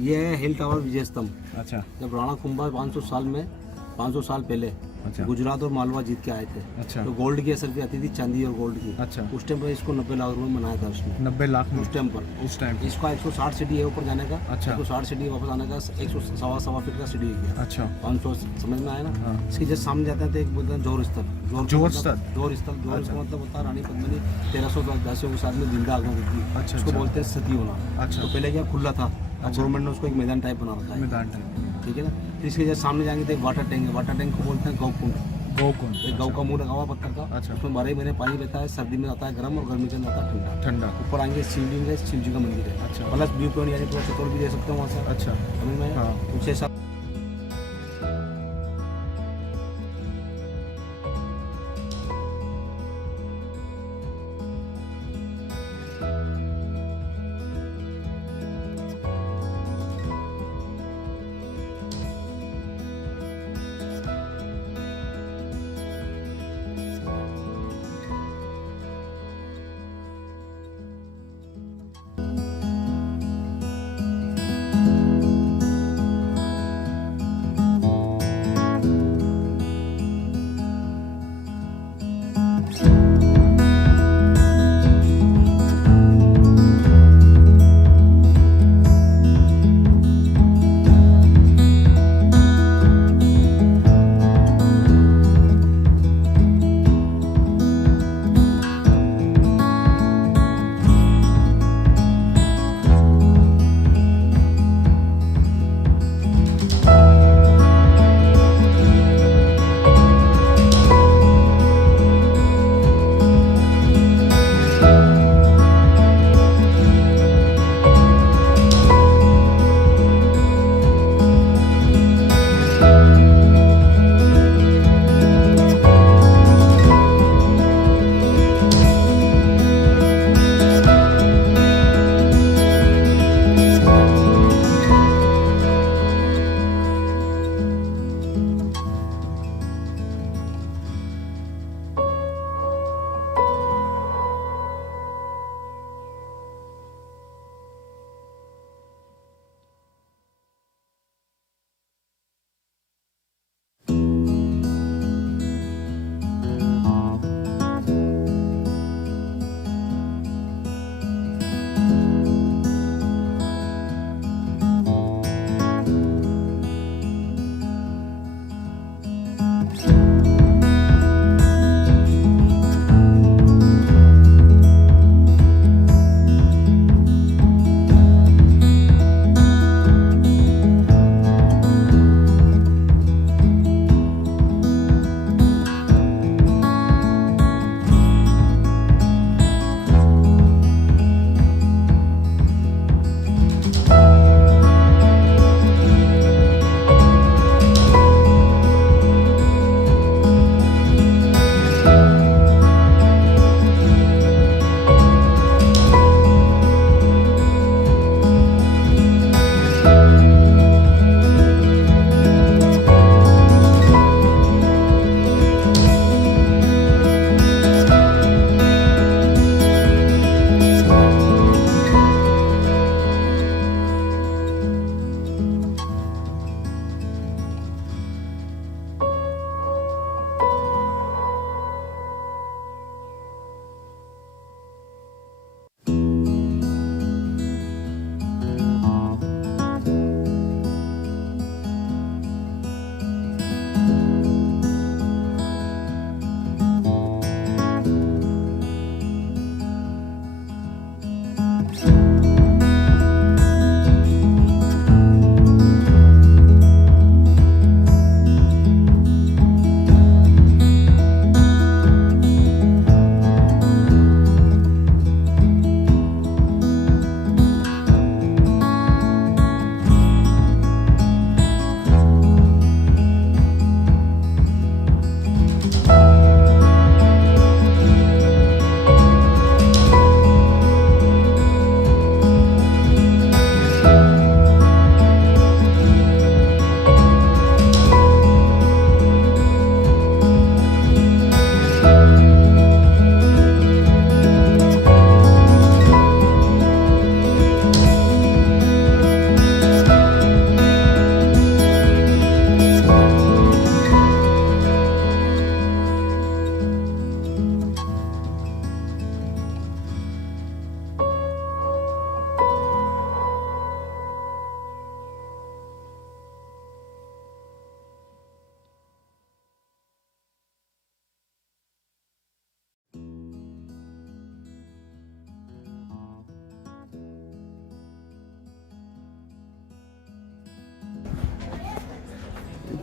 ये है हिल टावर विजय स्तंभ। अच्छा जब राणा कुंभा 500 साल पहले अच्छा गुजरात और मालवा जीत के आए थे, अच्छा तो गोल्ड की असर की आती थी, चांदी और गोल्ड की। अच्छा। उस टाइम पर इसको 90 लाख रुपए में बनाया था उसने, 90 लाख में उस टाइम पर। उस टाइम। इसका 160 सीढ़ी है ऊपर जाने का। अच्छा। 160 सीढ़ी वापस आने का, 100 सवा फीट का सीढ़ी है। अच्छा 500, समझ में आया ना। हाँ। इसके जस्ट सामने जाते हैं तो एक बोलते हैं जोर स्थल। जोर स्थल? जोर स्थल, जोर अच्छा। का मतलब होता है रानी पद्मिनी 1310 के साथ में जिंदा आग में थी। अच्छा, उसको अच्छा। बोलते हैं सती होना। अच्छा। तो पहले क्या खुला था, अच्छा। गवर्नमेंट ने उसको एक मैदान टाइप बना रखा है। मैदान टाइप। ठीक है ना। फिर इसके जस्ट सामने जाएंगे तो एक वाटर टैंक है। वाटर टैंक को बोलते हैं गौकुंड। गोकुंड। एक गौ का मुंह लगा हुआ पत्थर का। अच्छा। उसमें 12 महीने पानी रहता है। सर्दी में आता है गर्म और गर्मी के अंदर आता है ठंडा। ठंडा। ऊपर आएंगे शिवलिंग है, शिव जी का मंदिर है। अच्छा। प्लस व्यू पॉइंट यानी पूरा चित्तौड़ भी दे सकते हो वहाँ से। अच्छा समझ में आया? हाँ। तो 6-7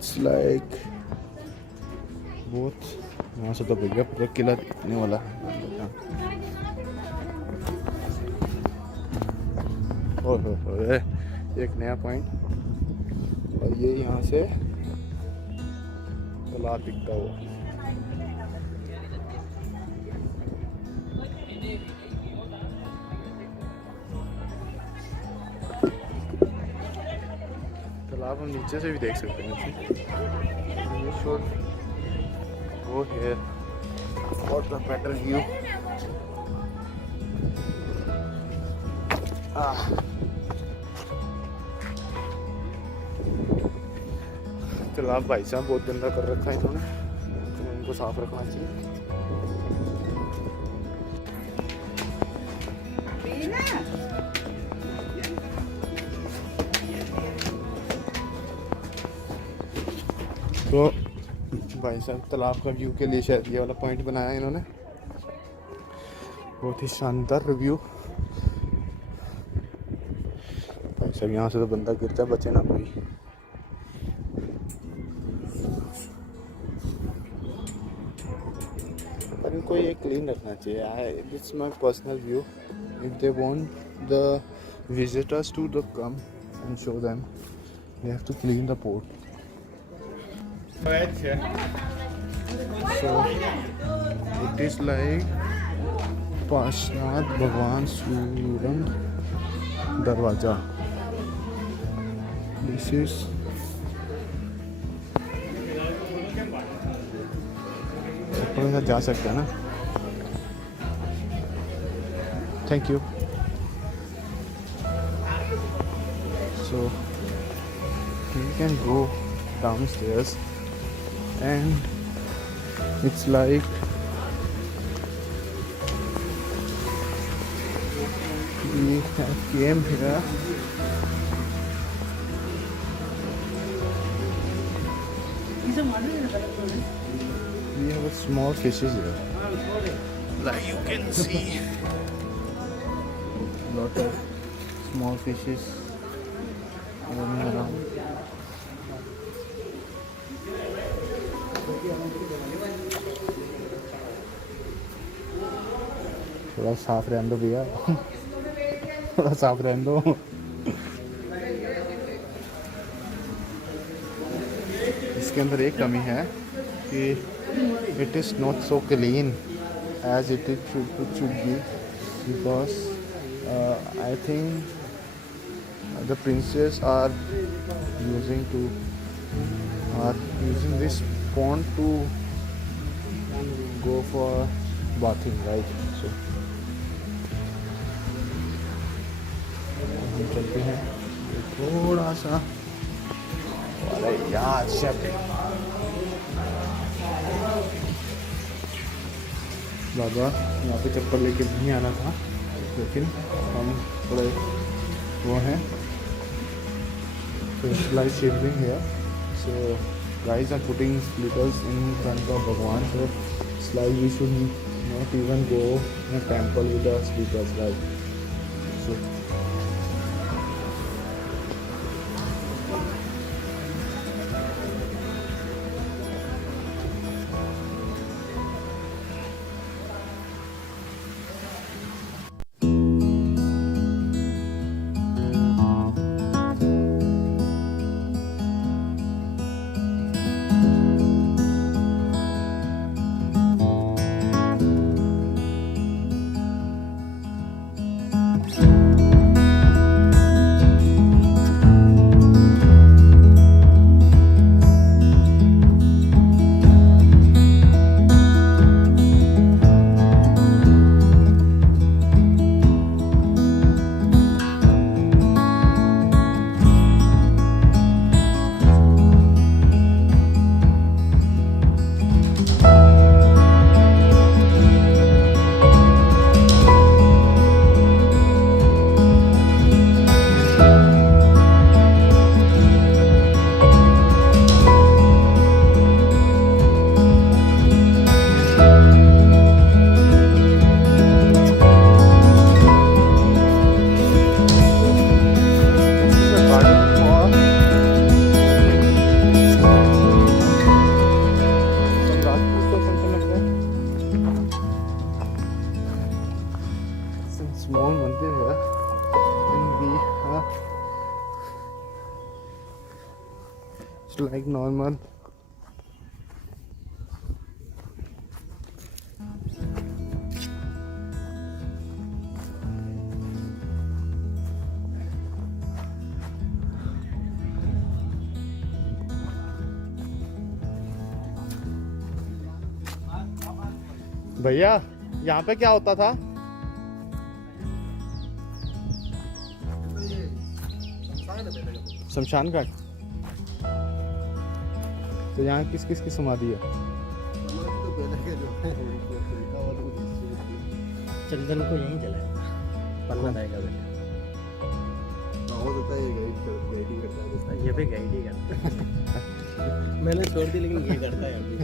इट्स लाइक बहुत यहाँ से तो भैया पूरा किला दिखने वाला है। ओह एक नया पॉइंट, और ये यहाँ से तालाब दिखता हुआ। तालाब हम नीचे से भी देख सकते हैं। ये should go here for the better view. तालाब भाई साहब बहुत गंदा कर रखा है इन्होंने, तो इनको साफ रखना चाहिए। तो भाई साहब तालाब का व्यू के लिए शायद ये वाला पॉइंट बनाया है इन्होंने, बहुत ही शानदार रिव्यू। भाई साहब यहाँ से तो बंदा गिरता है, बचे ना कोई। पर इनको ये क्लीन रखना चाहिए। This my personal view. If they want the visitors to the come and show them, they have to clean the port. So it is like Parshvanath भगवान सुरंग दरवाजा। This is ऊपर से जा सकते हैं ना। Thank you. So you can go downstairs and it's like we have came here we have a small fishes here, like you can see lot of small fishes running around. थोड़ा साफ रहने दो भैया, थोड़ा साफ रहने दो। इसके अंदर एक कमी है कि it is not so clean as it should be, because I think the princes are using this pond to go for bathing, right? So हम चलते हैं थोड़ा सा। अरे यार शट, बाबा यहाँ पे चप्पल लेके नहीं आना था, लेकिन हम थोड़े वो हैं, तो लाइक शिवलिंग है। So guys are putting slippers in front of Bhagwan, so it's like we should not even go in a temple with the slippers, right? So It's like normal. भैया यहाँ पे क्या होता था? शमशान घाट। तो यहाँ किस किस की समाधि है? चंदन को यहीं जलाया पन्ना दाएगा बेटा। ये भी गाइड ही करता मैंने छोड़ दी लेकिन ये करता है अभी।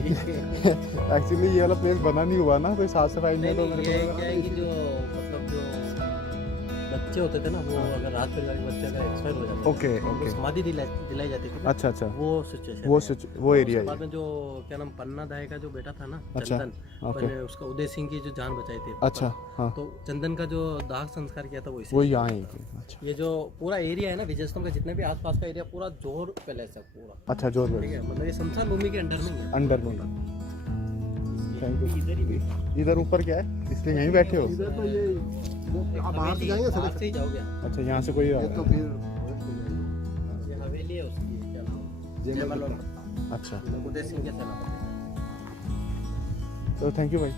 एक्चुअली ये वाला प्लेस बना नहीं हुआ ना, कोई साफ सफाई नहीं, तो मेरे ये को क्या है कि जो मतलब जो बच्चे होते थे ना, वो अगर रात को जाके बच्चे का एक्सपायर हो जाता ओके है, ओके। समाधि दिलाई जाती थी। अच्छा अच्छा, वो सिचुएशन वो एरिया बाद में जो क्या नाम पन्ना दाई का जो बेटा था ना अच्छा, चंदन, ओके। मैंने उसका उदय सिंह की जो जान बचाई थी। अच्छा हाँ, तो चंदन का जो दाह संस्कार किया था वो इसी वो यहाँ ही। अच्छा ये जो पूरा एरिया है ना विजय स्तंभ का, जितने भी आसपास का एरिया पूरा जोर पैलेस है पूरा। अच्छा, जोर ठीक है, मतलब ये शमशान भूमि के अंडर में है। अंडर में। Thank you. इधर ऊपर क्या है, इसलिए यहीं बैठे हो? इधर तो ये आप बाहर से जाएंगे बाहर से ही जाओगे। अच्छा, यहाँ से कोई आ तो रहा है? फिर ये हवेली है उसकी, क्या नाम है? जयमल और पत्ता। अच्छा, उदय सिंह के सेनापति। तो थैंक यू भाई।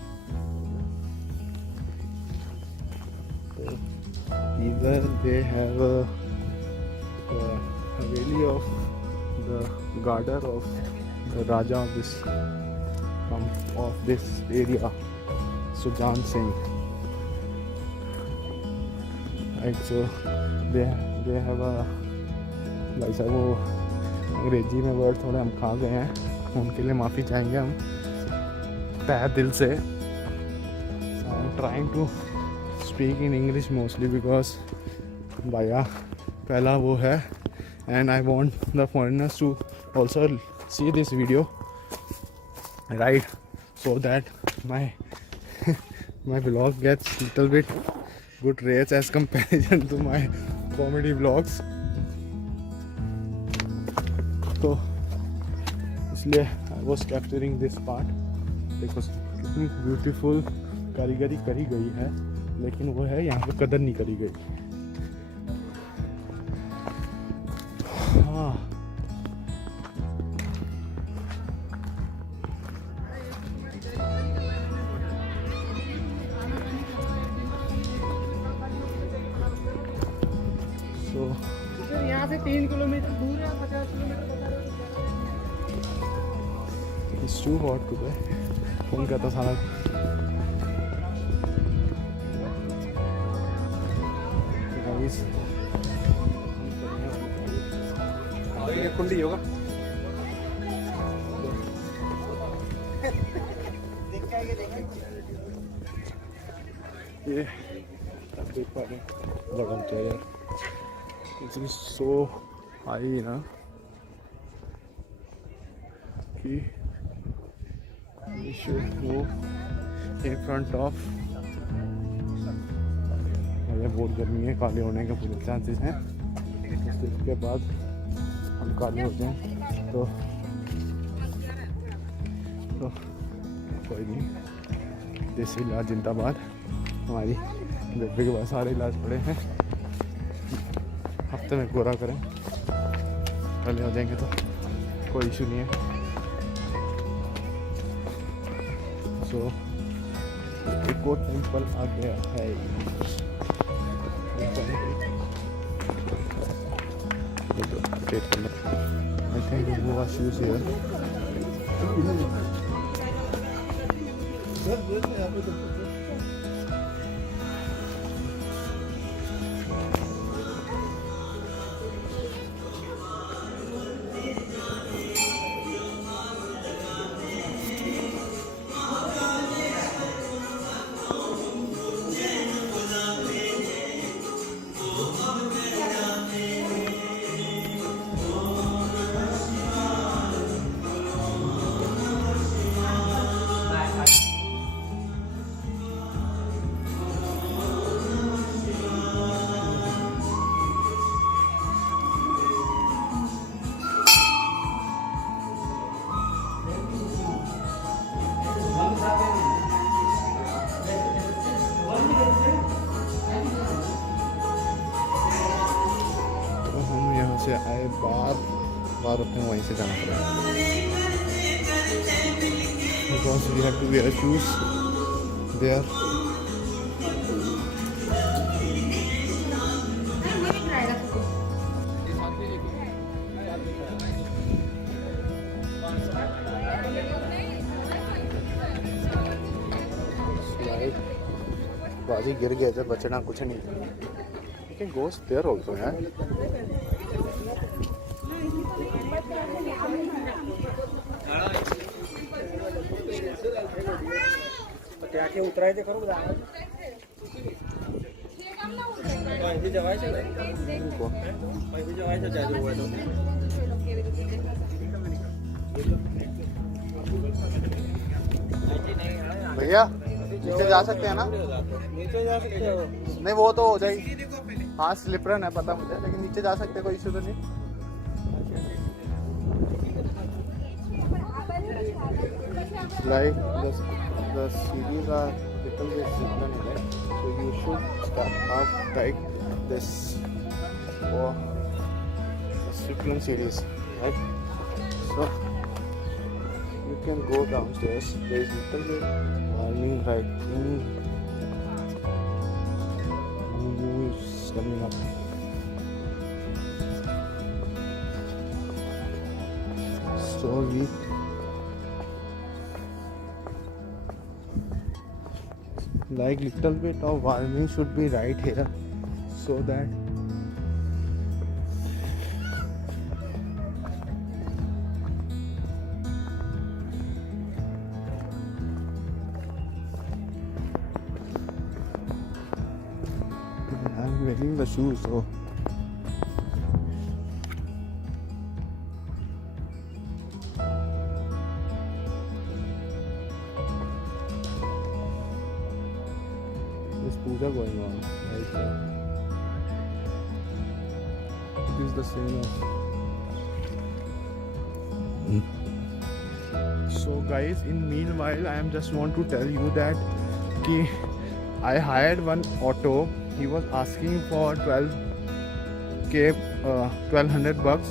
इधर they have haveli of the guarder of the raja of this area, Sujan Singh. So they have a, भाई साहब वो अंग्रेजी में वर्ड थोड़े हम खा गए हैं, उनके लिए माफ़ी चाहेंगे हम तहे दिल से। I am trying to speak in English mostly because भैया पहला वो है, and I want the foreigners to also see this video right, so that my blog gets little bit good rates as comparison to my comedy vlogs। तो इसलिए I was capturing this part। देखो कितनी beautiful कारीगरी करी गई है, लेकिन वो है यहाँ पे कदर नहीं करी गई। हाँ, यहाँ से 3 किलोमीटर दूर है, 50 किलोमीटर बता रहे हो। it's too hot today। Phone करता सारा कुंडी होगा। ये देख पा रहे हैं, बड़ा ऊंचा है यार। It is so high ना कि we should move in front of। भैया बहुत गर्मी है, काले होने के पूरे चांसेस हैं। उसके बाद हम काले होते हैं तो कोई नहीं, देसी इलाज जिंदाबाद। हमारी बेबे के पास सारे इलाज पड़े हैं, हफ्ते में पूरा करें, पहले हो जाएंगे तो कोई इशू नहीं है। सो एक और टेम्पल आ गया है। आई थिंक वो आर शूज हियर। बार बार अपने वहीं से जाना पड़ेगा because we have to wear shoes there. बाजी गिर गया जब बचना कुछ नहीं. You can go there also, यार. त्याचे उतरायचे खरं पैसे जेवायचे नाही पैसे जेवायचे चालू भैया नीचे जा सकते हैं ना? नीचे जा सकते हो. नहीं वो तो हो जाएगी. हाँ स्लिपरन है पता मुझे, लेकिन नीचे जा सकते हैं, कोई इशू तो नहीं. Like the series are little bit slippery, right? So you should start off like this for the slippery series, right? So you can go downstairs. There is little bit warming right in. Is coming up. So we like little bit of warming should be right here so that I'm wearing the shoes, so there's puja going on right there. It is the same as. So guys, in meanwhile I am just want to tell you that I hired one auto. He was asking for 1200 bucks.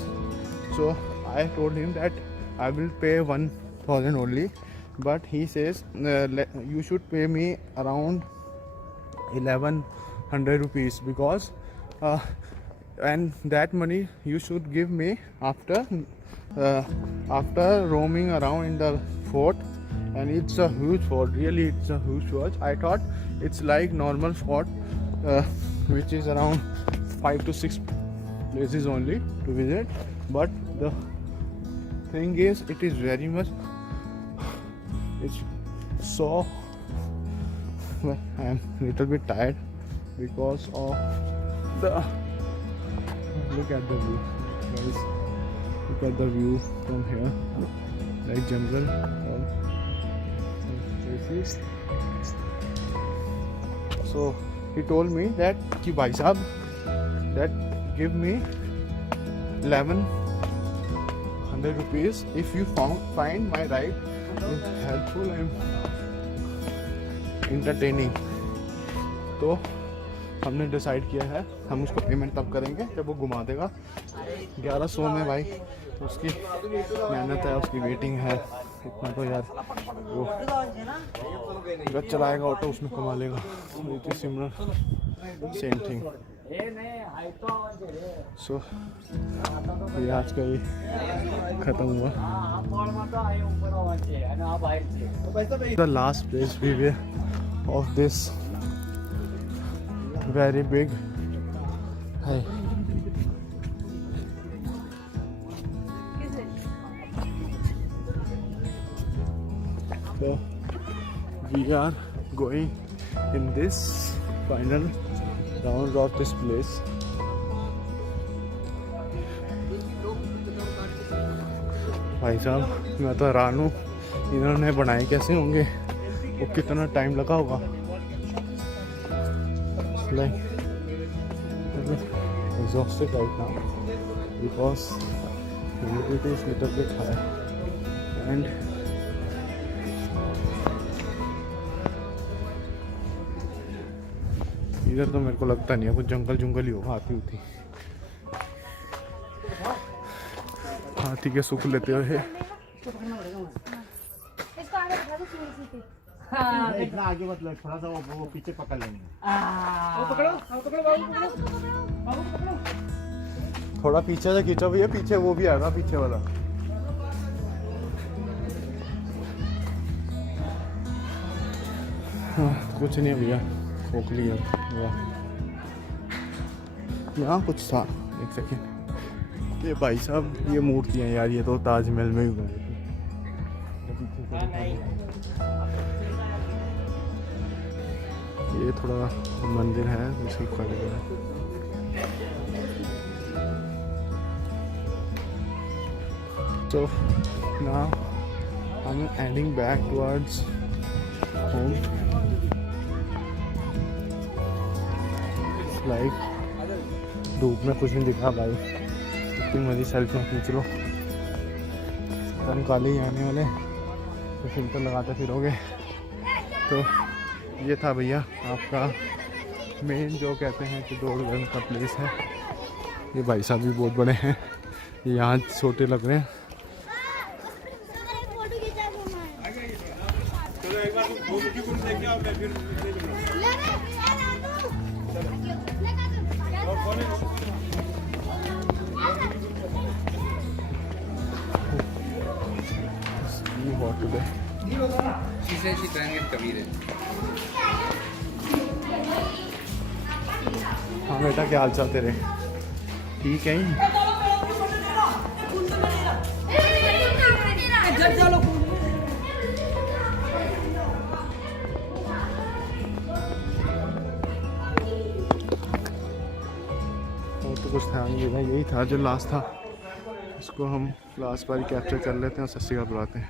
So I told him that I will pay 1000 only, but he says you should pay me around 1100 rupees because and that money you should give me after roaming around in the fort. And it's a huge fort, really it's a huge fort. I thought it's like normal fort which is around 5 to 6 places only to visit, but the thing is it is very much, it's so well, I am little bit tired because of the look at the view guys, look at the view from here, like jungle all places. So he told me that ki bhai sahab, that give me 1100 rupees if you find my ride helpful and entertaining. तो हमने decide किया है हम उसको payment तब करेंगे जब वो घुमा देगा. 1100 में भाई उसकी मेहनत है, उसकी वेटिंग है, इतना तो यार वो जब चलाएगा ऑटो उसमें कमा लेगा. Similar same thing. सो ये आज का ये ख़त्म हुआ. The last place we way of this very big. Hey. So we are going in this final round of this place. भाई साहब मैं तो हैरान हूँ इन्होंने बनाए कैसे होंगे, वो कितना टाइम लगा होगा. Like I'm exhausted right now because humidity is little bit high and इधर तो मेरे को लगता नहीं है कुछ जंगल ही होगा आती होती. हाथी के सुख लेते हुए। इतना आगे मतलब थोड़ा सा वो पीछे पकड़ लेंगे। थोड़ा पीछे से खींचो भैया, पीछे वो भी आएगा पीछे वाला। हाँ, कुछ नहीं है भैया, खोखली है। यहाँ कुछ था, एक सेकेंड। ये भाई साहब, ये मूर्तियाँ यार, ये तो ताजमहल में ही बनी थी। ये थोड़ा मंदिर है जिसकी क्वालिटी है। So now I'm heading back towards home. It's like धूप में कुछ नहीं दिखा भाई, इतनी मजी सेल्फी खींच लो। कल ही आने वाले तो फिल्टर लगाते फिरोगे। तो ये था भैया आपका मेन जो कहते हैं कि दौड़गंज का प्लेस है। ये भाई साहब भी बहुत बड़े हैं, ये यहाँ छोटे लग रहे हैं। हाँ बेटा, क्या हाल चाल तेरे? ठीक है ही। और तो कुछ था नहीं, यही था जो लास्ट था, इसको हम लास्ट बार कैप्चर कर लेते हैं और 80 का बुलाते हैं।